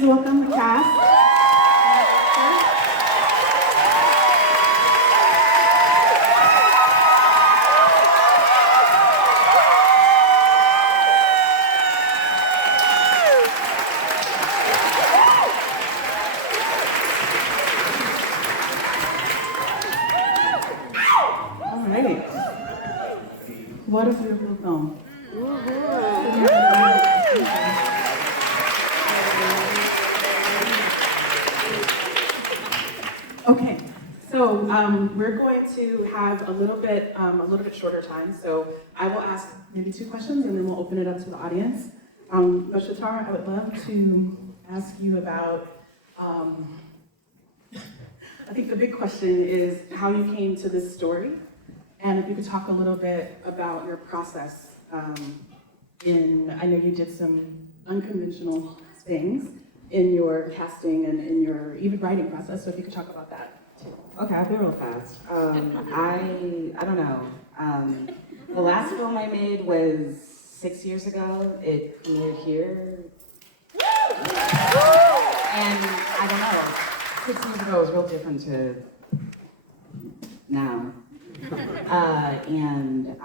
please welcome the cast. All right. What a beautiful film. Okay, so we're going to have a little bit shorter time. So I will ask maybe 2 questions, and then we'll open it up to the audience. But Shatara, I would love to ask you about. I think the big question is how you came to this story, and if you could talk a little bit about your process. I know you did some unconventional things in your casting and in your even writing process, so if you could talk about that too. Okay, I'll be real fast. I don't know. The last film I made was 6 years ago. It premiered here. And I don't know. 6 years ago was real different to now. And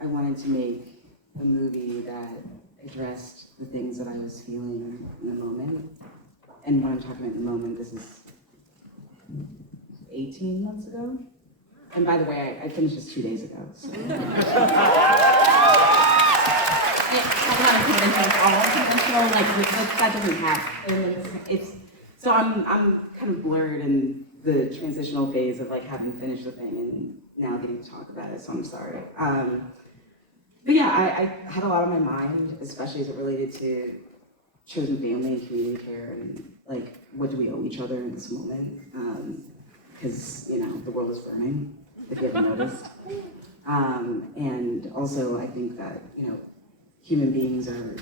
I wanted to make a movie that addressed the things that I was feeling in the moment. And when I'm talking about the moment, this is 18 months ago. And by the way, I finished this 2 days ago. So. Talking about all conventional, like that doesn't happen. It's so I'm kind of blurred in the transitional phase of like having finished the thing and now getting to talk about it. So I'm sorry. But yeah, I had a lot on my mind, especially as it related to chosen family and community care and like what do we owe each other in this moment? Because you know the world is burning, if you haven't noticed. And also I think that human beings are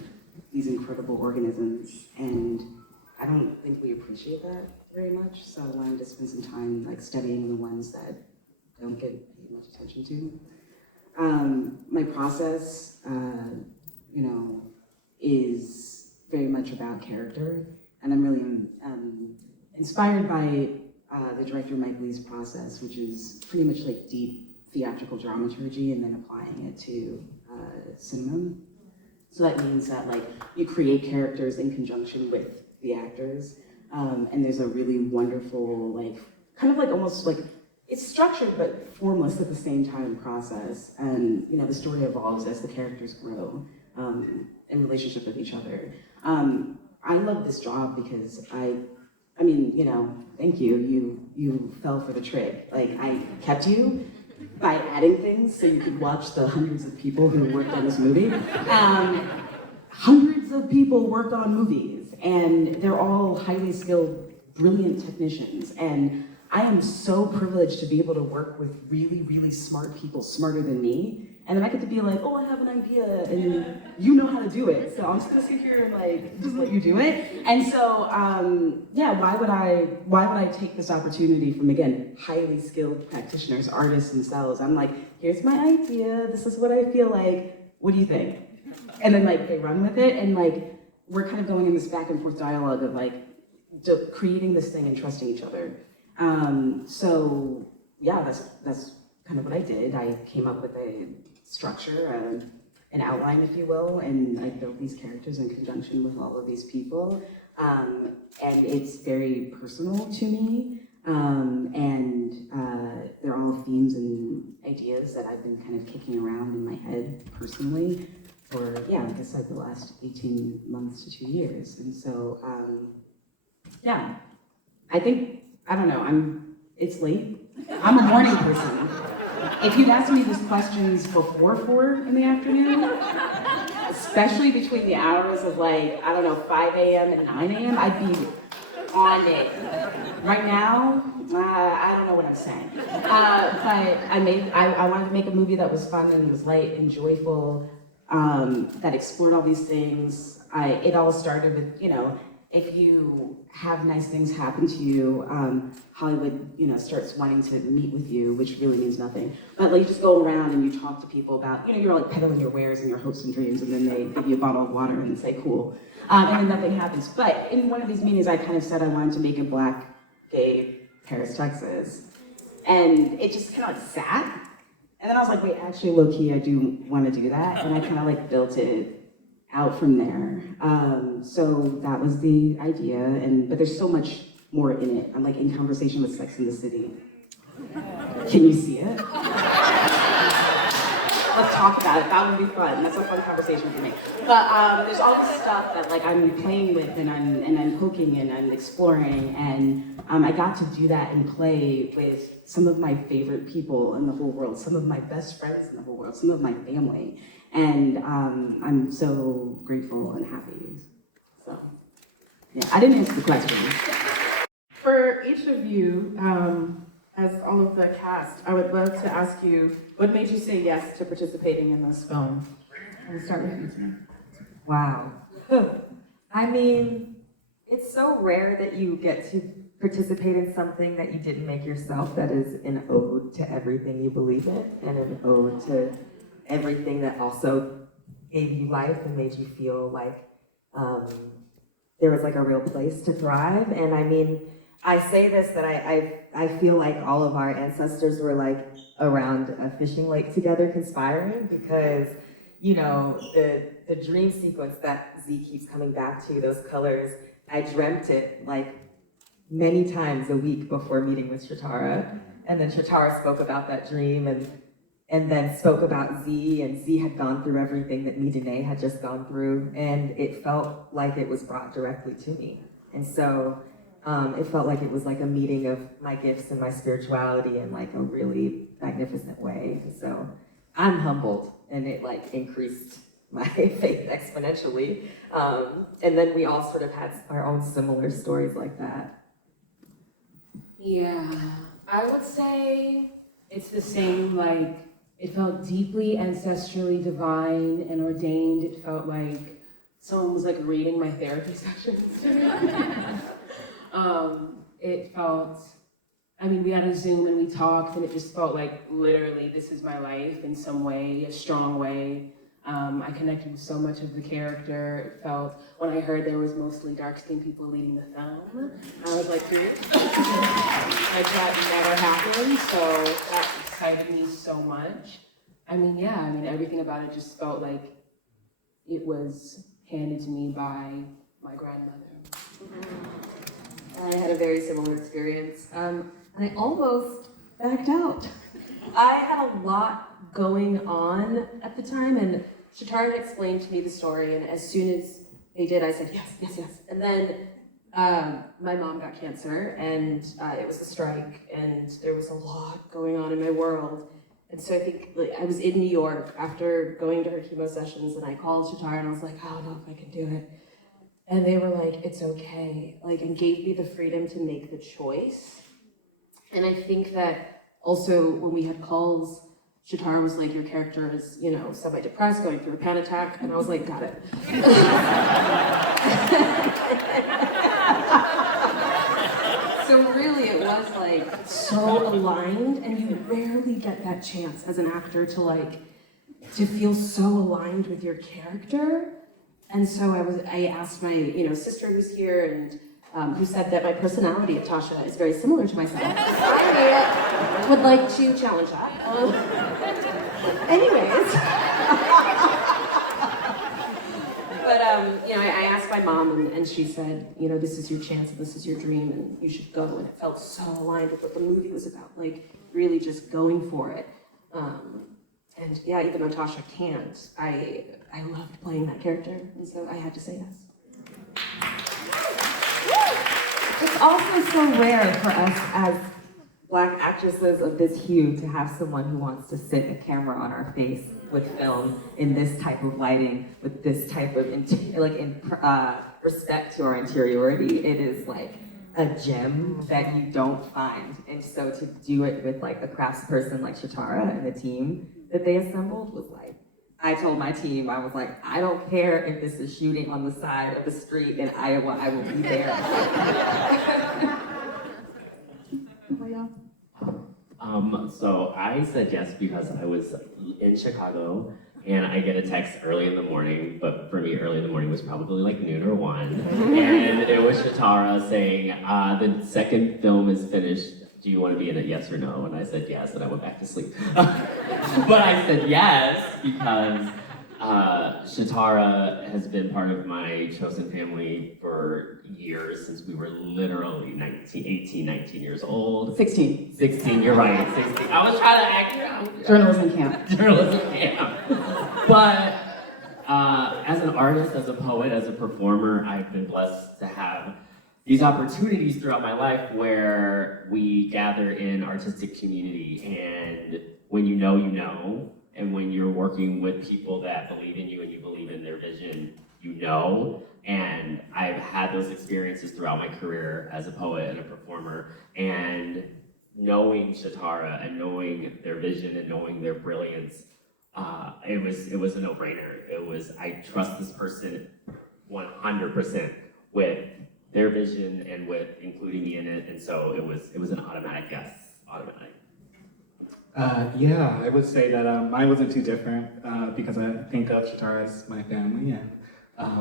these incredible organisms, and I don't think we appreciate that very much. So I wanted to spend some time like studying the ones that don't get paid much attention to. My process, is very much about character, and I'm really inspired by the director Mike Lee's process, which is pretty much like deep theatrical dramaturgy and then applying it to cinema. So that means that like you create characters in conjunction with the actors, and there's a really wonderful like kind of like almost like it's structured but formless at the same time process, and the story evolves as the characters grow in relationship with each other. I love this job because I mean, thank you. You fell for the trick. Like I kept you by adding things so you could watch the hundreds of people who worked on this movie. Hundreds of people worked on movies, and they're all highly skilled, brilliant technicians. And I am so privileged to be able to work with really, really smart people, smarter than me. And then I get to be like, oh, I have an idea, and you know how to do it. So I'm just gonna sit here and like just let you do it. And so, yeah, why would I take this opportunity from again highly skilled practitioners, artists themselves? I'm like, here's my idea. This is what I feel like. What do you think? And then like they run with it, and like we're kind of going in this back and forth dialogue of like creating this thing and trusting each other. So yeah, that's kind of what I did. I came up with a structure, an outline, if you will, and I built these characters in conjunction with all of these people. And it's very personal to me. And they're all themes and ideas that I've been kind of kicking around in my head personally for, like I said, the last 18 months to 2 years. And so, yeah, I think, I don't know, it's late. I'm a morning person. If you'd asked me these questions before 4 in the afternoon, especially between the hours of like, I don't know, 5 a.m. and 9 a.m., I'd be on it. Right now, I don't know what I'm saying. But I wanted to make a movie that was fun and was light and joyful, that explored all these things. It all started with, if you have nice things happen to you, Hollywood, starts wanting to meet with you, which really means nothing. But like, you just go around and you talk to people about, you're like peddling your wares and your hopes and dreams, and then they give you a bottle of water and say, cool. And then nothing happens. But in one of these meetings, I kind of said I wanted to make it Black, gay, Paris, Texas. And it just kind of like sat. And then I was like, wait, actually, low-key, I do want to do that. And I kind of like built it out from there. So that was the idea, but there's so much more in it. I'm like in conversation with Sex and the City. Can you see it? Let's talk about it. That would be fun. That's a fun conversation for me. But there's all this stuff that like I'm playing with and I'm poking and I'm exploring, and I got to do that and play with some of my favorite people in the whole world, some of my best friends in the whole world, some of my family. And I'm so grateful and happy. So, yeah, I didn't answer the question. For each of you, as all of the cast, I would love to ask you, what made you say yes to participating in this film? I'll start with you, Tina. Wow. I mean, it's so rare that you get to participate in something that you didn't make yourself, that is an ode to everything you believe in, and an ode to everything that also gave you life and made you feel like there was like a real place to thrive. And I mean, I say this, that I feel like all of our ancestors were like around a fishing lake together conspiring, because the dream sequence that Z keeps coming back to, those colors, I dreamt it like many times a week before meeting with Shatara. And then Shatara spoke about that dream and then spoke about Z, and Z had gone through everything that me, Danae, had just gone through, and it felt like it was brought directly to me. And so it felt like it was like a meeting of my gifts and my spirituality in like a really magnificent way. And so I'm humbled, and it like increased my faith exponentially. And then we all sort of had our own similar stories like that. Yeah, I would say it's the same, like, it felt deeply ancestrally divine and ordained. It felt like someone was like reading my therapy sessions to me. It felt, I mean, we had a Zoom and we talked, and it just felt like literally this is my life in some way, a strong way. I connected with so much of the character. It felt, when I heard there was mostly dark-skinned people leading the film, I was like, like that never happened, so that excited me so much. I mean, yeah, everything about it just felt like it was handed to me by my grandmother. I had a very similar experience, and I almost backed out. I had a lot going on at the time, and Shatara had explained to me the story, and as soon as they did, I said, yes, yes, yes. And then my mom got cancer, and it was a strike, and there was a lot going on in my world. And so I think I was in New York after going to her chemo sessions, and I called Shatara, and I was like, I don't know if I can do it. And they were like, it's okay, and gave me the freedom to make the choice. And I think that also when we had calls, Shatara was like, your character is, semi-depressed, going through a panic attack. And I was like, got it. So really it was like so aligned, and you rarely get that chance as an actor to feel so aligned with your character. And so I asked my, sister who's here, and who said that my personality of Tasha is very similar to myself. I would like to challenge that. Anyways. But, I asked my mom, and she said, this is your chance, and this is your dream, and you should go. And it felt so aligned with what the movie was about, really just going for it. And yeah, even though Tasha can't, I loved playing that character, and so I had to say yes. It's also so rare for us as Black actresses of this hue to have someone who wants to sit a camera on our face with film in this type of lighting, with this type of respect to our interiority. It is like a gem that you don't find. And so to do it with like a craftsperson like Shatara and the team that they assembled was like I told my team, I was like, I don't care if this is shooting on the side of the street in Iowa, I will be there. So I said yes because I was in Chicago and I get a text early in the morning, but for me early in the morning was probably like noon or 1. And it was Shatara saying, the second film is finished, do you want to be in it, yes or no? And I said yes, and I went back to sleep. But I said yes because Shatara has been part of my chosen family for years, since we were literally 18, 19 years old. 16. 16, you're right, 16. I was trying to act out. Journalism camp. Journalism camp. But as an artist, as a poet, as a performer, I've been blessed to have these opportunities throughout my life where we gather in artistic community, and when you know, and when you're working with people that believe in you and you believe in their vision, you know. And I've had those experiences throughout my career as a poet and a performer, and knowing Shatara and knowing their vision and knowing their brilliance, it was a no-brainer. I trust this person 100% with their vision and with including me in it, and so it was an automatic yes, automatic. Yeah, I would say that mine wasn't too different because I think of Shatara as my family and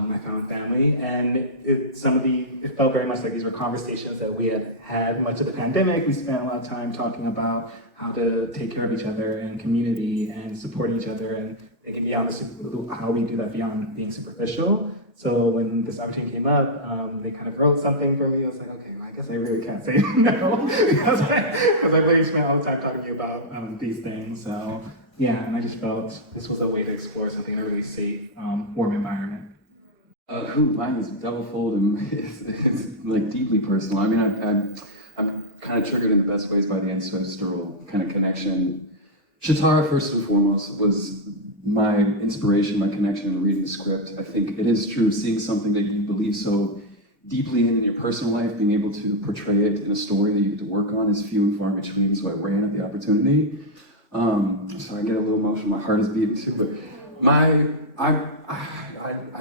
my found family, and it felt very much like these were conversations that we had much of the pandemic. We spent a lot of time talking about how to take care of each other and community and supporting each other, and thinking beyond how we do that beyond being superficial. So when this opportunity came up, they kind of wrote something for me. I was like, okay, well, I guess I really can't say no because I really spent all the time talking to you about these things. So yeah, and I just felt this was a way to explore something in a really safe, warm environment. Mine is double-fold and it's like deeply personal. I mean, I'm kind of triggered in the best ways by the ancestral kind of connection. Shatara, first and foremost, was my inspiration, my connection in reading the script. I think it is true, seeing something that you believe so deeply in your personal life, being able to portray it in a story that you get to work on is few and far between, so I ran at the opportunity. So I get a little emotional, my heart is beating too, but I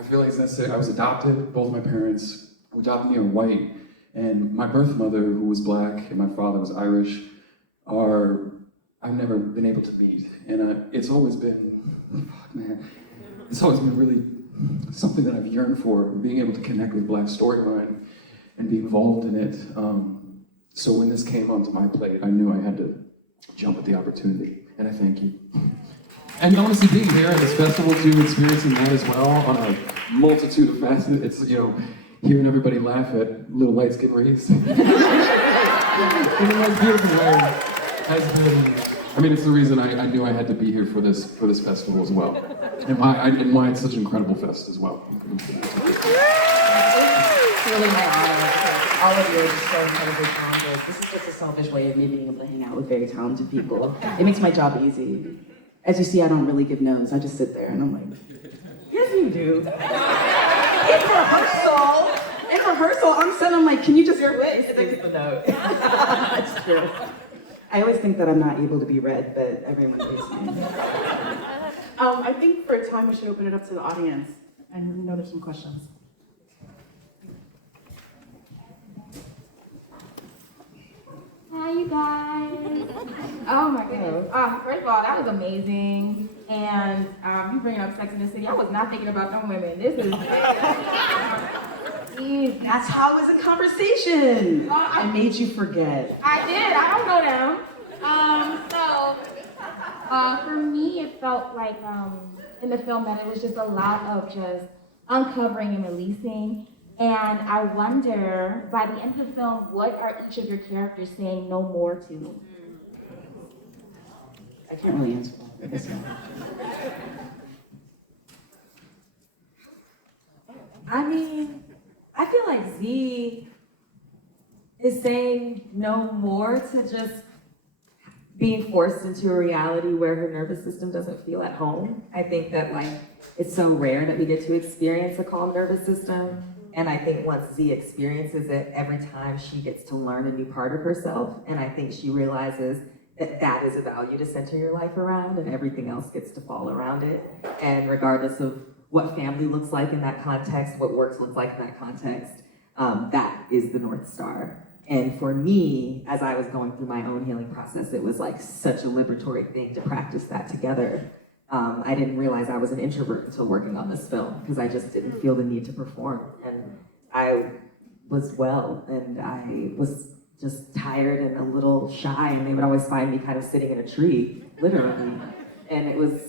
feel like it's necessary. I was adopted, both my parents who adopted me are white, and my birth mother, who was black, and my father was Irish, I've never been able to meet. And it's always been, it's always been really something that I've yearned for, being able to connect with Black storyline and be involved in it. So when this came onto my plate, I knew I had to jump at the opportunity, and I thank you. And honestly, being here at this festival too, experiencing that as well on a multitude of facets, it's, hearing everybody laugh at little lights getting raised. In a most beautiful way has been, it's the reason I knew I had to be here for this festival as well. And why it's such an incredible fest as well. It's really my honor. All of you are just so incredibly talented. This is just a selfish way of me being able to hang out with very talented people. It makes my job easy. As you see, I don't really give no's. I just sit there and I'm like, yes you do. In rehearsal, I'm like, can you just quit? And then get the note. That's true. I always think that I'm not able to be read, but everyone hates me. I think for a time we should open it up to the audience. I know there's some questions. Hi, you guys. Oh my goodness. First of all, that was amazing. And you bringing up Sex in the City. I was not thinking about them women. This is. That's how it was a conversation. I made you forget. I did. I don't know them. For me, it felt like in the film that it was just a lot of just uncovering and releasing. And I wonder, by the end of the film, what are each of your characters saying no more to? I can't really answer that. I feel like Z is saying no more to just being forced into a reality where her nervous system doesn't feel at home. I think that it's so rare that we get to experience a calm nervous system. And I think once Z experiences it, every time she gets to learn a new part of herself, and I think she realizes that is a value to center your life around, and everything else gets to fall around it. And regardless of what family looks like in that context, what work looks like in that context, that is the North Star. And for me, as I was going through my own healing process, it was like such a liberatory thing to practice that together. I didn't realize I was an introvert until working on this film, because I just didn't feel the need to perform. And I was well, and I was just tired and a little shy, and they would always find me kind of sitting in a tree, literally. And it was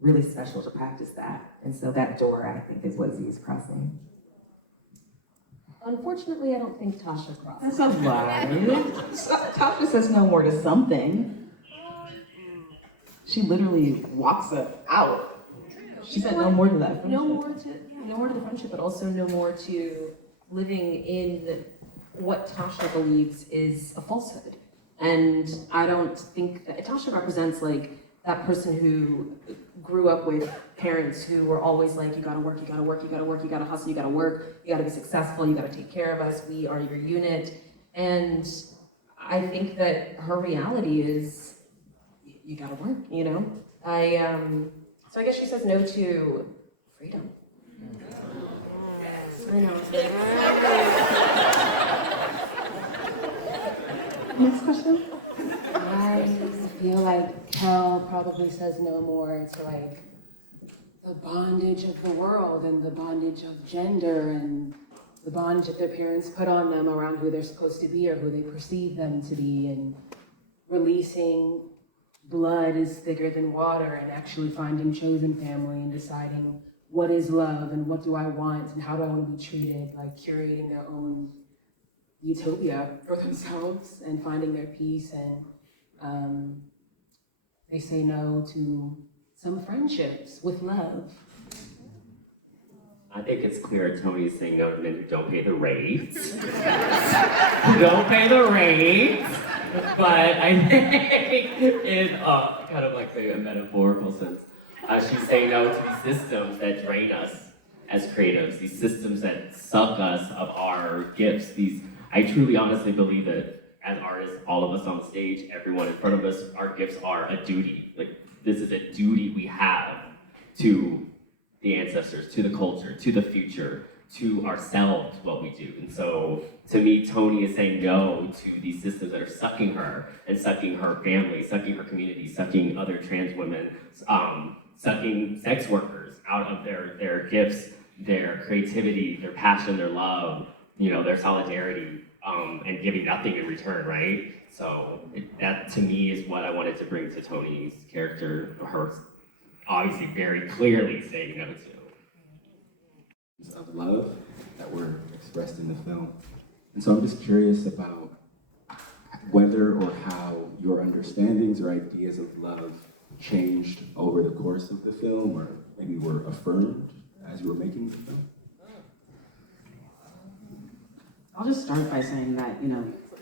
really special to practice that. And so that door, I think, is what Z's crossing. Unfortunately, I don't think Tasha crossed. That's a lie. Tasha says no more to something. She literally walks out. She said no more to that friendship. No more to the friendship, but also no more to living in what Tasha believes is a falsehood. And I don't think that Tasha represents like that person who grew up with parents who were always like, you gotta work, you gotta work, you gotta work, you gotta hustle, you gotta work, you gotta be successful, you gotta take care of us, we are your unit. And I think that her reality is, you gotta work, you know? So I guess she says no to freedom. I know. Next question. I feel like Kel probably says no more to like the bondage of the world and the bondage of gender and the bondage that their parents put on them around who they're supposed to be or who they perceive them to be, and releasing blood is thicker than water and actually finding chosen family and deciding what is love and what do I want and how do I want to be treated, like curating their own utopia for themselves and finding their peace. And they say no to some friendships with love. I think it's clear Tony is saying no to men who don't pay the rates. Who don't pay the rates. But I think in kind of like a metaphorical sense, she's saying no to these systems that drain us as creatives, these systems that suck us of our gifts. I truly honestly believe that as artists, all of us on stage, everyone in front of us, our gifts are a duty. Like, this is a duty we have to the ancestors, to the culture, to the future, to ourselves, what we do. And so, to me, Tony is saying no to these systems that are sucking her and sucking her family, sucking her community, sucking other trans women, sucking sex workers out of their gifts, their creativity, their passion, their love, their solidarity, and giving nothing in return, right? So that to me is what I wanted to bring to Tony's character, her obviously very clearly saying no to. Of love that were expressed in the film. And so I'm just curious about whether or how your understandings or ideas of love changed over the course of the film, or maybe were affirmed as you were making the film. I'll just start by saying that,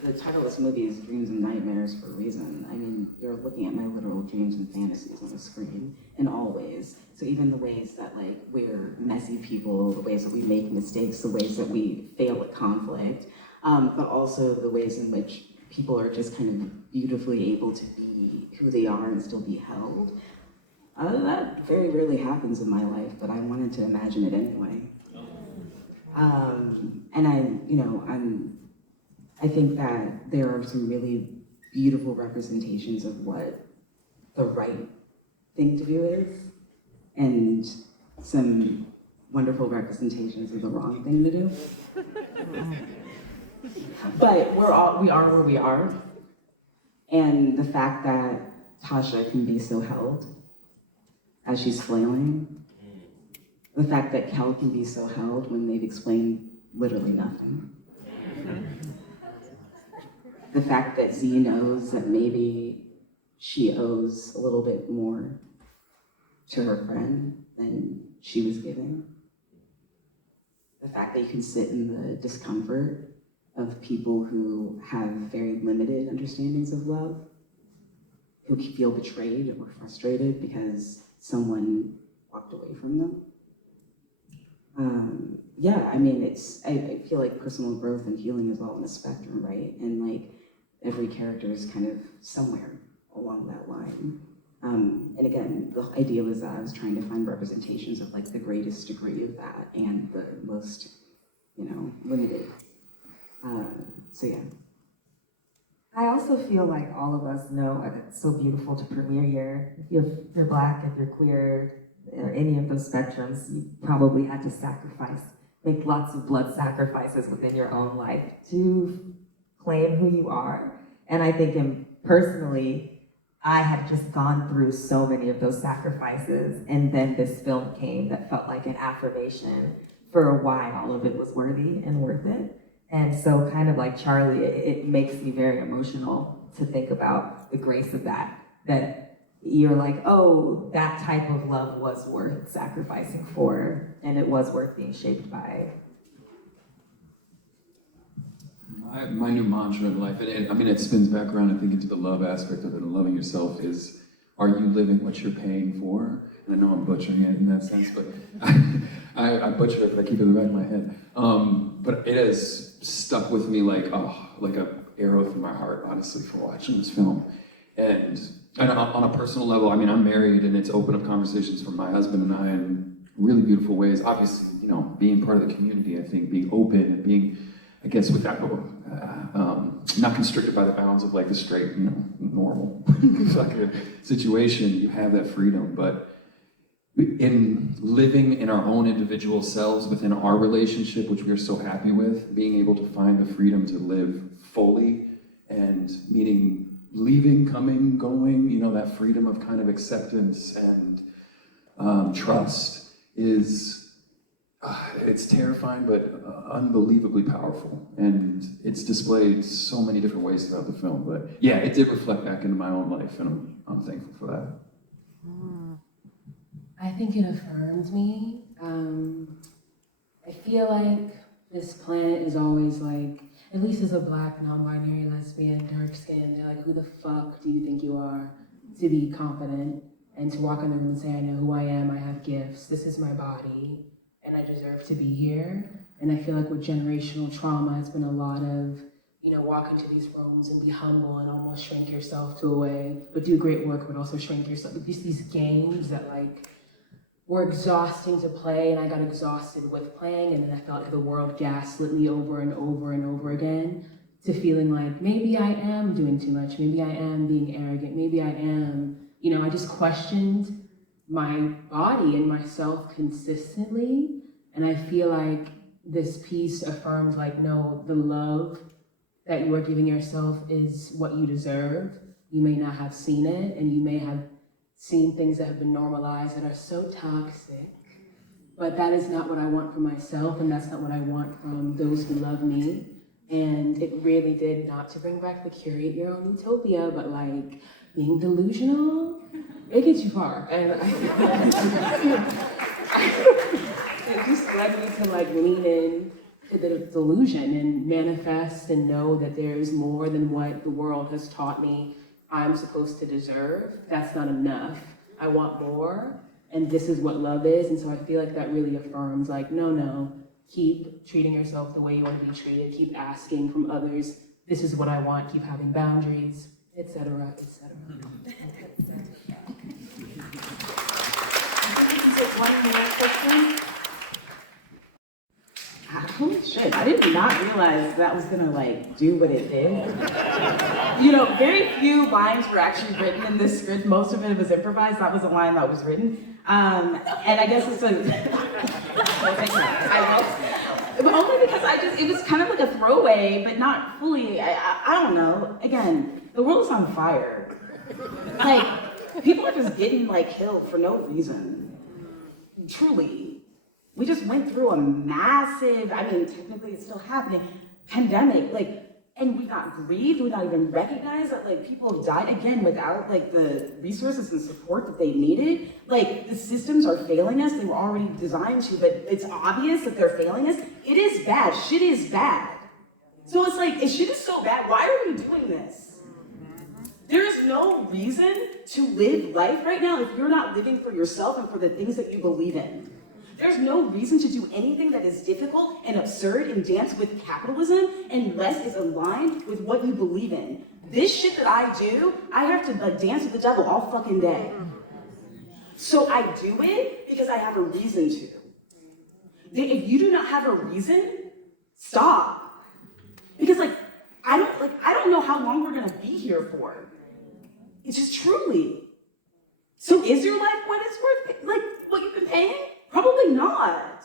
the title of this movie is Dreams and Nightmares for a reason. I mean, you're looking at my literal dreams and fantasies on the screen in all ways. So even the ways that we're messy people, the ways that we make mistakes, the ways that we fail at conflict, but also the ways in which people are just kind of beautifully able to be who they are and still be held. That very rarely happens in my life, but I wanted to imagine it anyway. And I think that there are some really beautiful representations of what the right thing to do is, and some wonderful representations of the wrong thing to do. But we are where we are, and the fact that Tasha can be so held as she's flailing, the fact that Kel can be so held when they've explained literally nothing. The fact that Z knows that maybe she owes a little bit more to her friend than she was giving. The fact that you can sit in the discomfort of people who have very limited understandings of love, who feel betrayed or frustrated because someone walked away from them. I feel like personal growth and healing is all on a spectrum, right? And every character is kind of somewhere along that line. And again, the idea was that I was trying to find representations of like the greatest degree of that and the most, limited. So yeah. I also feel like all of us know, and it's so beautiful to premiere here. If you're Black, if you're queer, or any of those spectrums, you probably had to make lots of blood sacrifices within your own life to claim who you are. And I think personally, I had just gone through so many of those sacrifices, and then this film came that felt like an affirmation for why all of it was worthy and worth it. And so kind of like Charlie, it makes me very emotional to think about the grace of that you're like, oh, that type of love was worth sacrificing for, and it was worth being shaped by. My new mantra in life, and it spins back around, I think, into the love aspect of it, and loving yourself is, are you living what you're paying for? And I know I'm butchering it in that sense, but I butcher it, but I keep it in the back of my head. But it has stuck with me like a arrow through my heart, honestly, for watching this film. And on a personal level, I mean, I'm married, and it's opened up conversations from my husband and I in really beautiful ways. Obviously, being part of the community, I think, being open and being, I guess, without not constricted by the bounds of like the straight, normal situation, you have that freedom. But in living in our own individual selves within our relationship, which we are so happy with, being able to find the freedom to live fully, and meaning leaving, coming, going, that freedom of kind of acceptance and trust is, it's terrifying, but unbelievably powerful. And it's displayed so many different ways throughout the film. But yeah, it did reflect back into my own life, and I'm thankful for that. I think it affirmed me. I feel like this planet is always like, at least as a Black, non-binary, lesbian, dark-skinned, they're like, who the fuck do you think you are to be confident and to walk in the room and say, I know who I am, I have gifts, this is my body, and I deserve to be here. And I feel like with generational trauma, it's been a lot of, walk into these rooms and be humble and almost shrink yourself to a way, but do great work, but also shrink yourself. Just these games that were exhausting to play, and I got exhausted with playing, and then I felt like the world gaslit me over and over and over again to feeling like maybe I am doing too much, maybe I am being arrogant, maybe I am, I just questioned my body and myself consistently, and I feel like this piece affirms no, the love that you are giving yourself is what you deserve. You may not have seen it, and you may have seen things that have been normalized that are so toxic, but that is not what I want for myself, and that's not what I want from those who love me. And it really did, not to bring back the curate your own utopia, but being delusional, it gets you far. And it just led me to lean in to the delusion and manifest and know that there's more than what the world has taught me I'm supposed to deserve. That's not enough. I want more, and this is what love is. And so I feel like that really affirms no, keep treating yourself the way you want to be treated, keep asking from others, this is what I want, keep having boundaries, etc., etc. One more question. Holy shit, I did not realize that was gonna do what it did. Very few lines were actually written in this script. Most of it was improvised. That was a line that was written. And I guess it's but only because it was kind of like a throwaway, but not fully. I don't know. Again, the world is on fire. People are just getting killed for no reason. Truly. We just went through a massive, technically it's still happening, pandemic, and we not grieved, we not even recognized that people have died again without the resources and support that they needed. The systems are failing us, they were already designed to, but it's obvious that they're failing us. It is bad, shit is bad. So it's if shit is so bad, why are we doing this? There is no reason to live life right now if you're not living for yourself and for the things that you believe in. There's no reason to do anything that is difficult and absurd and dance with capitalism unless it's aligned with what you believe in. this shit that I do, I have to like dance with the devil all fucking day. So I do it because I have a reason to. If you do not have a reason, stop. Because I don't know how long we're gonna be here for. It's just truly. So is your life what it's worth? Like what you've been paying? Probably not.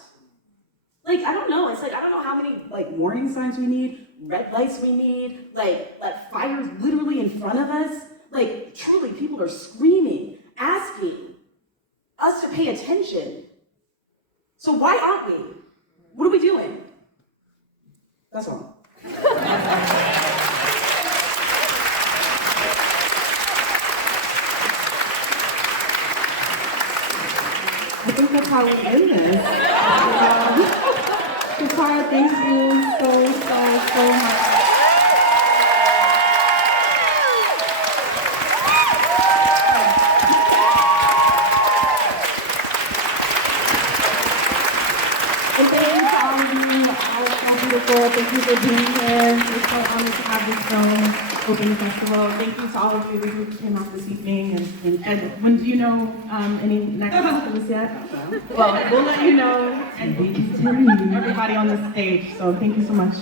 Like I don't know. It's like I don't know how many like warning signs we need, red lights we need, like fires literally in front of us. Like truly, people are screaming, asking us to pay attention. So why aren't we? What are we doing? That's all. I think that's how we end this. Shatara, thank you so much. And thank you to all of you, all so beautiful. Thank you for being here. We're so honored to have this film open festival. Thank you to all of you who came out this evening. And when do you know any next festivals yet? Well, we'll let you know. And everybody on the stage. So thank you so much.